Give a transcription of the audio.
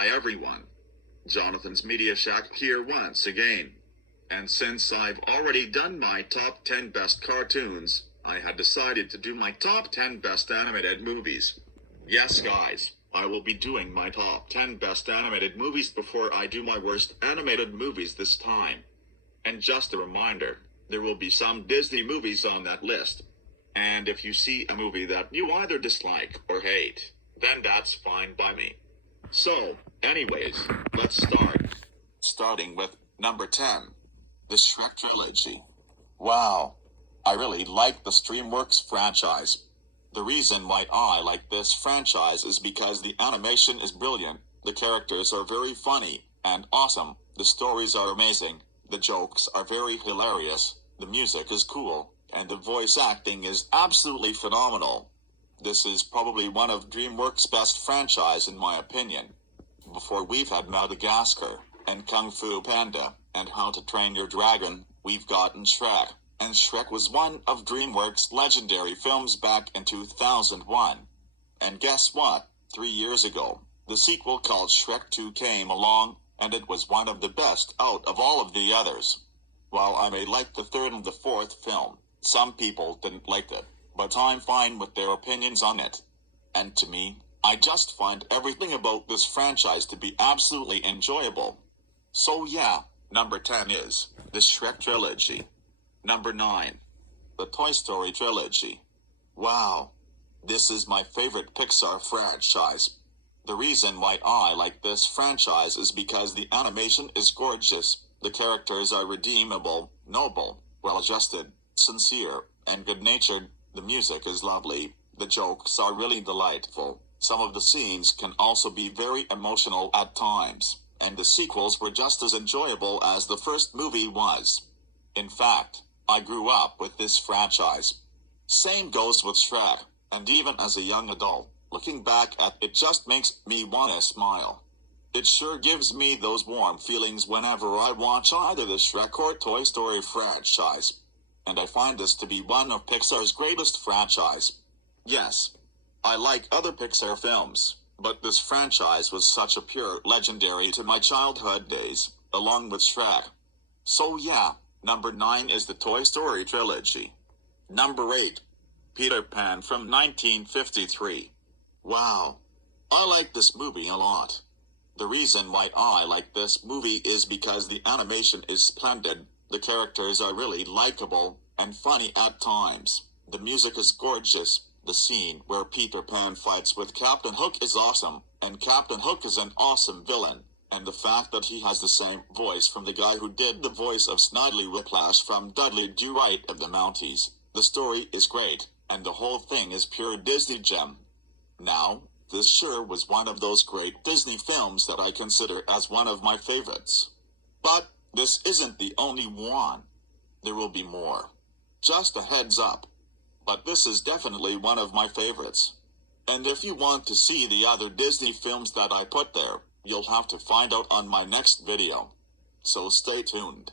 Hi everyone. Jonathan's Media Shack here once again. And since I've already done my top 10 best cartoons, I had decided to do my top 10 best animated movies. Yes guys, I will be doing my top 10 best animated movies before I do my worst animated movies this time. And just a reminder, there will be some Disney movies on that list. And if you see a movie that you either dislike or hate, then that's fine by me. So, anyways, let's start. Starting with number 10, the Shrek Trilogy. Wow, I really like the DreamWorks franchise. The reason why I like this franchise is because the animation is brilliant, the characters are very funny and awesome, the stories are amazing, the jokes are very hilarious, the music is cool, and the voice acting is absolutely phenomenal. This is probably one of DreamWorks' best franchise in my opinion. Before we've had Madagascar, and Kung Fu Panda, and How to Train Your Dragon, we've gotten Shrek. And Shrek was one of DreamWorks' legendary films back in 2001. And guess what? 3 years ago, the sequel called Shrek 2 came along, and it was one of the best out of all of the others. While I may like the third and the fourth film, some people didn't like it, but I'm fine with their opinions on it. And to me, I just find everything about this franchise to be absolutely enjoyable. So yeah, number 10 is the Shrek Trilogy. Number 9, the Toy Story Trilogy. Wow, this is my favorite Pixar franchise. The reason why I like this franchise is because the animation is gorgeous, the characters are redeemable, noble, well-adjusted, sincere, and good-natured, the music is lovely, the jokes are really delightful, some of the scenes can also be very emotional at times, and the sequels were just as enjoyable as the first movie was. In fact, I grew up with this franchise. Same goes with Shrek, and even as a young adult, looking back at it just makes me wanna smile. It sure gives me those warm feelings whenever I watch either the Shrek or Toy Story franchise. And I find this to be one of Pixar's greatest franchise. Yes, I like other Pixar films, but this franchise was such a pure legendary to my childhood days, along with Shrek. So yeah, number 9 is the Toy Story Trilogy. Number 8, Peter Pan from 1953. Wow, I like this movie a lot. The reason why I like this movie is because the animation is splendid, the characters are really likable and funny at times, the music is gorgeous, the scene where Peter Pan fights with Captain Hook is awesome, and Captain Hook is an awesome villain, and the fact that he has the same voice from the guy who did the voice of Snidely Whiplash from Dudley Do-Right of the Mounties. The story is great, and the whole thing is pure Disney gem. Now, this sure was one of those great Disney films that I consider as one of my favorites. But this isn't the only one. There will be more. Just a heads up. But this is definitely one of my favorites. And if you want to see the other Disney films that I put there, you'll have to find out on my next video. So stay tuned.